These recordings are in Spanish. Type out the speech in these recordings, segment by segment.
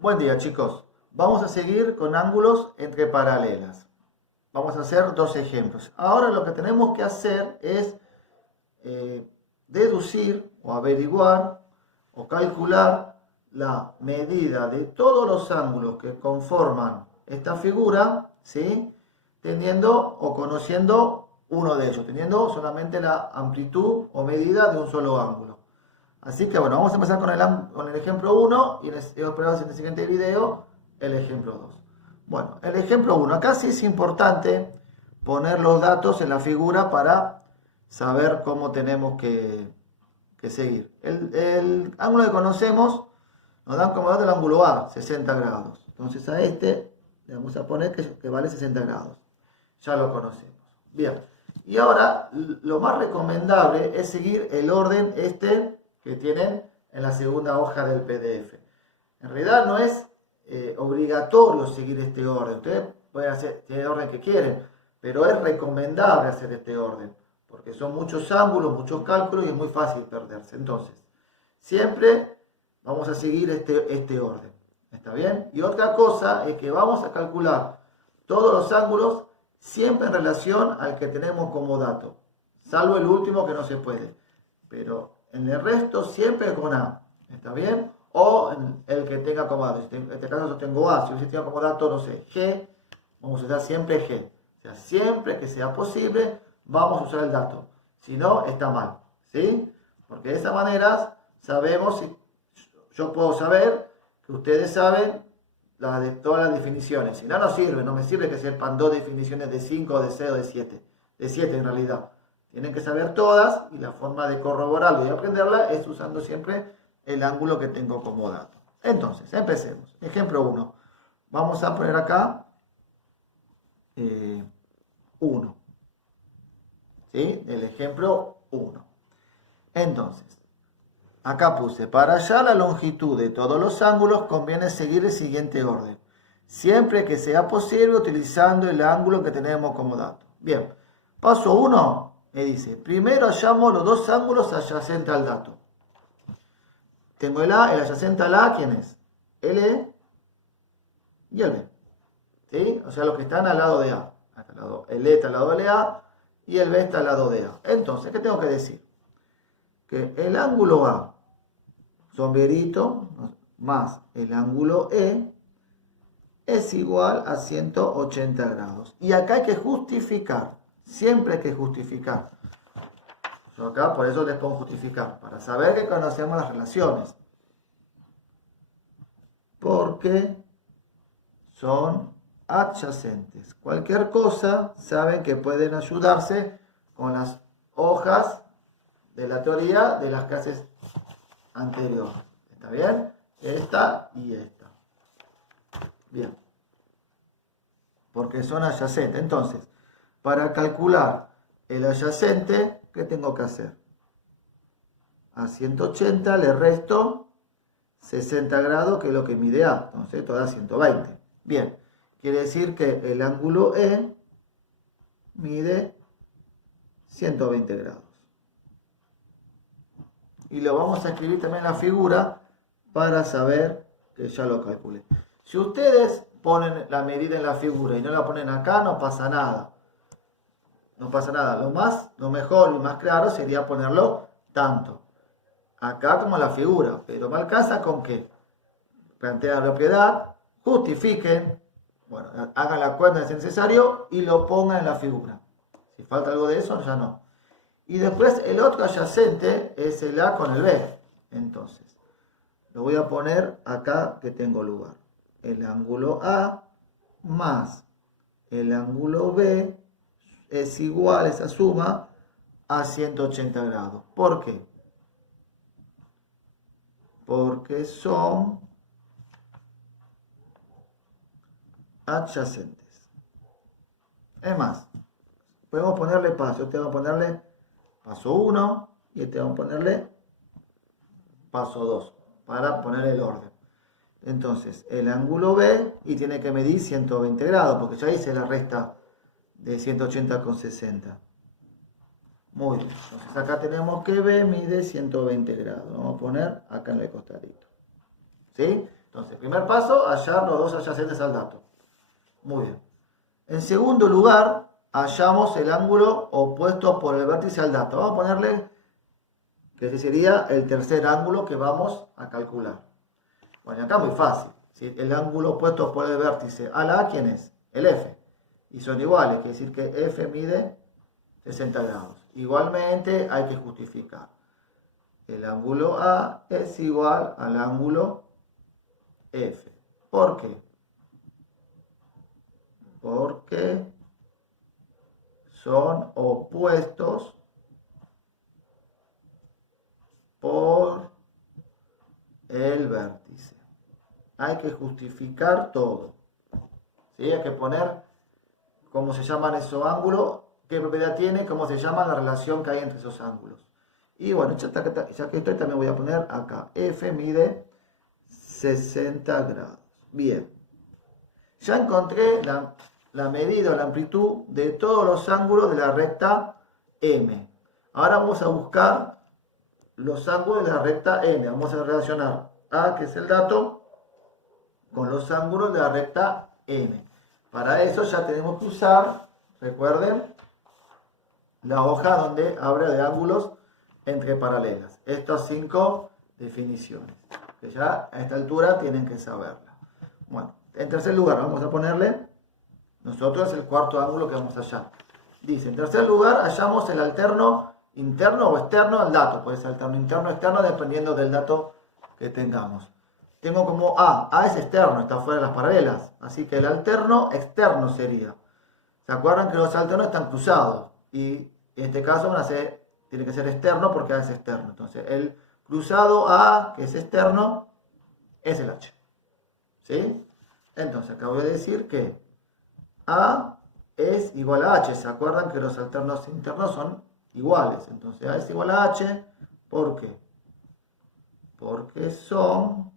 Buen día, chicos. Vamos a seguir con ángulos entre paralelas. Vamos a hacer dos ejemplos. Ahora lo que tenemos que hacer es deducir o averiguar o calcular la medida de todos los ángulos que conforman esta figura, ¿sí? Teniendo o conociendo uno de ellos, teniendo solamente la amplitud o medida de un solo ángulo. Así que bueno, vamos a empezar con el ejemplo 1 y esperamos en el siguiente video el ejemplo 2. Bueno, el ejemplo 1. Acá sí es importante poner los datos en la figura para saber cómo tenemos que seguir. El ángulo que conocemos nos dan como dato el ángulo A, 60 grados. Entonces a este le vamos a poner que vale 60 grados. Ya lo conocemos. Bien. Y ahora lo más recomendable es seguir el orden que tienen en la segunda hoja del PDF. En realidad no es obligatorio seguir este orden. Ustedes pueden hacer el orden que quieren, pero es recomendable hacer este orden, porque son muchos ángulos, muchos cálculos y es muy fácil perderse. Entonces, siempre vamos a seguir este orden. ¿Está bien? Y otra cosa es que vamos a calcular todos los ángulos siempre en relación al que tenemos como dato, salvo el último que no se puede. Pero en el resto siempre con A, ¿está bien? O en el que tenga como dato. En este caso yo tengo A, si yo tengo como dato, no sé, G, vamos a usar siempre G. O sea, siempre que sea posible, vamos a usar el dato. Si no, está mal, ¿sí? Porque de esa manera sabemos, yo puedo saber que ustedes saben de todas las definiciones. Si no, no sirve, no me sirve que sepan dos definiciones de 5, de 0, de 7. De 7 en realidad. Tienen que saber todas y la forma de corroborarlo y aprenderla es usando siempre el ángulo que tengo como dato. Entonces, empecemos. Ejemplo 1. Vamos a poner acá 1. ¿Sí? El ejemplo 1. Entonces, acá puse, para hallar la longitud de todos los ángulos conviene seguir el siguiente orden. Siempre que sea posible utilizando el ángulo que tenemos como dato. Bien, paso 1. Me dice, primero hallamos los dos ángulos adyacentes al dato. Tengo el A, el adyacente al A, ¿quién es? El E y el B. ¿Sí? O sea, los que están al lado de A. El E está al lado de A y el B está al lado de A. Entonces, ¿qué tengo que decir? Que el ángulo A, sombrerito, más el ángulo E, es igual a 180 grados. Y acá hay que justificar. Siempre hay que justificar. Yo acá por eso les pongo justificar. Para saber que conocemos las relaciones. Porque son adyacentes. Cualquier cosa saben que pueden ayudarse con las hojas de la teoría de las clases anteriores. ¿Está bien? Esta y esta. Bien. Porque son adyacentes. Entonces, para calcular el adyacente, ¿qué tengo que hacer? A 180 le resto 60 grados, que es lo que mide A. Entonces, esto da 120. Bien. Quiere decir que el ángulo E mide 120 grados. Y lo vamos a escribir también en la figura para saber que ya lo calculé. Si ustedes ponen la medida en la figura y no la ponen acá, no pasa nada. No pasa nada. Lo mejor y más claro sería ponerlo tanto acá como en la figura. Pero me alcanza con que planteen la propiedad, justifiquen, bueno, hagan la cuenta si es necesario y lo pongan en la figura. Si falta algo de eso, ya no. Y después el otro adyacente es el A con el B. Entonces, lo voy a poner acá que tengo lugar. El ángulo A más el ángulo B es igual, esa suma, a 180 grados. ¿Por qué? Porque son adyacentes. Es más, podemos ponerle paso. Este vamos a ponerle paso 1 y este vamos a ponerle paso 2 para poner el orden. Entonces, el ángulo B y tiene que medir 120 grados, porque ya hice la resta de 180 con 60. Muy bien. Entonces, acá tenemos que B mide 120 grados. Vamos a poner acá en el costadito. ¿Sí? Entonces, primer paso, hallar los dos adyacentes al dato. Muy bien. En segundo lugar, hallamos el ángulo opuesto por el vértice al dato. Vamos a ponerle que ese sería el tercer ángulo que vamos a calcular. Bueno, acá muy fácil. ¿Sí? El ángulo opuesto por el vértice a la A, ¿quién es? El F. Y son iguales, quiere decir que F mide 60 grados. Igualmente hay que justificar. El ángulo A es igual al ángulo F. ¿Por qué? Porque son opuestos por el vértice. Hay que justificar todo. ¿Sí? Hay que poner cómo se llaman esos ángulos, qué propiedad tiene, cómo se llama la relación que hay entre esos ángulos. Y bueno, ya que estoy, también voy a poner acá. F mide 60 grados. Bien. Ya encontré la medida o la amplitud de todos los ángulos de la recta M. Ahora vamos a buscar los ángulos de la recta N. Vamos a relacionar A, que es el dato, con los ángulos de la recta M. Para eso ya tenemos que usar, recuerden, la hoja donde habla de ángulos entre paralelas. Estas 5 definiciones, que ya a esta altura tienen que saberla. Bueno, en tercer lugar vamos a ponerle, nosotros el cuarto ángulo que vamos a hallar. Dice, en tercer lugar hallamos el alterno interno o externo al dato. Puede ser alterno interno o externo dependiendo del dato que tengamos. Tengo como A es externo, está fuera de las paralelas. Así que el alterno externo sería. ¿Se acuerdan que los alternos están cruzados? Y en este caso tiene que ser externo porque A es externo. Entonces el cruzado A, que es externo, es el H. ¿Sí? Entonces acá voy a decir que A es igual a H. ¿Se acuerdan que los alternos internos son iguales? Entonces A es igual a H. ¿Por qué? Porque son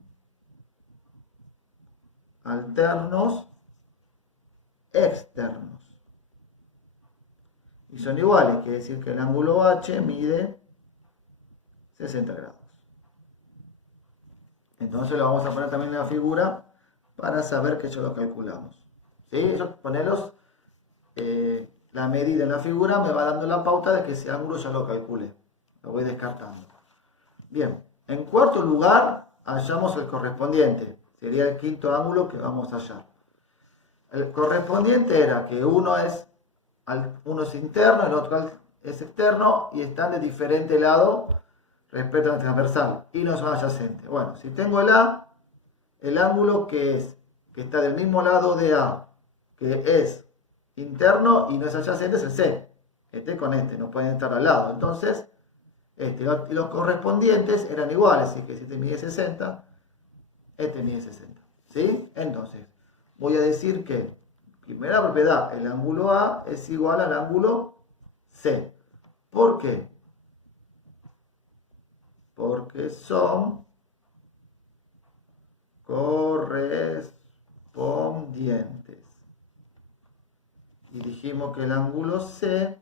alternos externos. Y son iguales, quiere decir que el ángulo H mide 60 grados. Entonces lo vamos a poner también en la figura para saber que ya lo calculamos. ¿Sí? Eso, ponerlos, la medida en la figura me va dando la pauta de que ese ángulo ya lo calculé. Lo voy descartando. Bien, en cuarto lugar hallamos el correspondiente. Sería el quinto ángulo que vamos a hallar. El correspondiente era que uno es interno, el otro es externo y están de diferente lado respecto al transversal y no son adyacentes. Bueno, si tengo el A, el ángulo que está del mismo lado de A, que es interno y no es adyacente, es el C. Este con este, no pueden estar al lado. Entonces, los correspondientes eran iguales, así que si este mide 60, este mide 60. ¿Sí? Entonces, voy a decir que, primera propiedad, el ángulo A es igual al ángulo C. ¿Por qué? Porque son correspondientes. Y dijimos que el ángulo C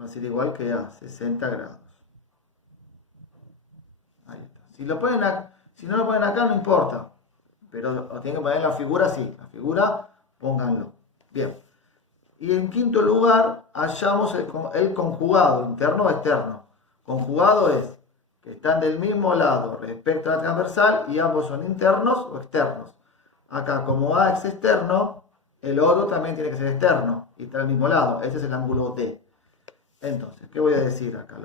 va a ser igual que A, 60 grados. Ahí está. Si no lo ponen acá, no importa. Pero lo tienen que poner en la figura, sí. La figura, pónganlo. Bien. Y en quinto lugar, hallamos el conjugado, interno o externo. Conjugado es que están del mismo lado respecto a la transversal y ambos son internos o externos. Acá, como A es externo, el otro también tiene que ser externo y está al mismo lado. Ese es el ángulo D. Entonces, ¿qué voy a decir acá?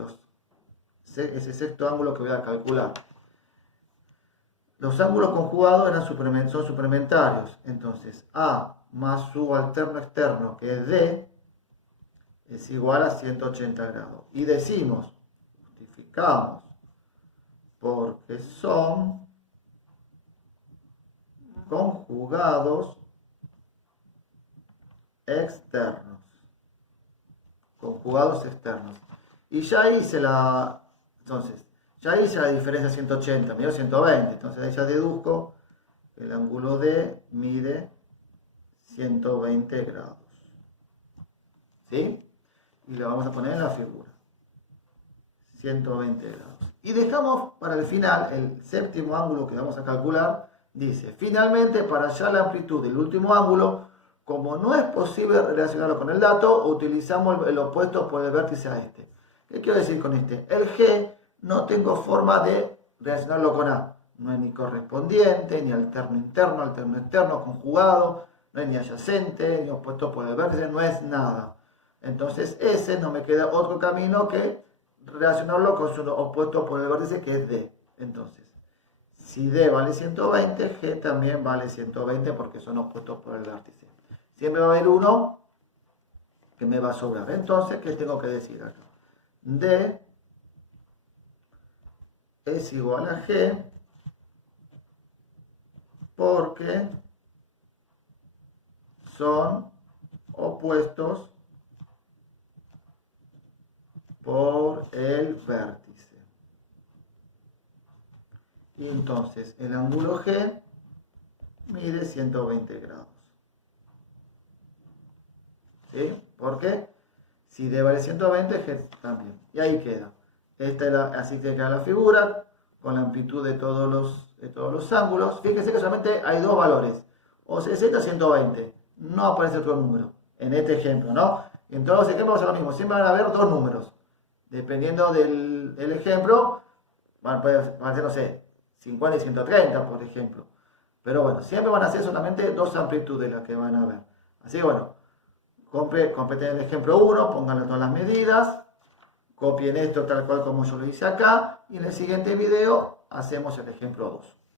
Ese sexto ángulo que voy a calcular. Los ángulos conjugados son suplementarios. Entonces, A más su alterno externo, que es D, es igual a 180 grados. Y decimos, justificamos, porque son conjugados externos. Conjugados externos. Y ya hice la diferencia 180, me dio 120. Entonces ahí ya deduzco que el ángulo D mide 120 grados. ¿Sí? Y lo vamos a poner en la figura. 120 grados. Y dejamos para el final el séptimo ángulo que vamos a calcular, Dice, finalmente, para hallar la amplitud del último ángulo, como no es posible relacionarlo con el dato, utilizamos el opuesto por el vértice a este. ¿Qué quiero decir con este? El G no tengo forma de relacionarlo con A. No es ni correspondiente, ni alterno interno, alterno externo, conjugado, no es ni adyacente, ni opuesto por el vértice, no es nada. Entonces ese no me queda otro camino que relacionarlo con su opuesto por el vértice, que es D. Entonces, si D vale 120, G también vale 120 porque son opuestos por el vértice. Siempre va a haber uno que me va a sobrar. Entonces, ¿qué tengo que decir acá? D es igual a G porque son opuestos por el vértice. Y entonces el ángulo G mide 120 grados. ¿Sí? ¿Por qué? Si D vale 120, G también. Y ahí queda. Así que queda la figura con la amplitud de todos los ángulos. Fíjense que solamente hay dos valores, o 60 o 120. No aparece otro número en este ejemplo, ¿no? Y en todos los ejemplos va a ser lo mismo. Siempre van a haber dos números. Dependiendo del ejemplo, van a ser, no sé, 50 y 130, por ejemplo. Pero bueno, siempre van a ser solamente dos amplitudes las que van a ver. Así que bueno, completen el ejemplo 1, pónganle todas las medidas, copien esto tal cual como yo lo hice acá, y en el siguiente video hacemos el ejemplo 2.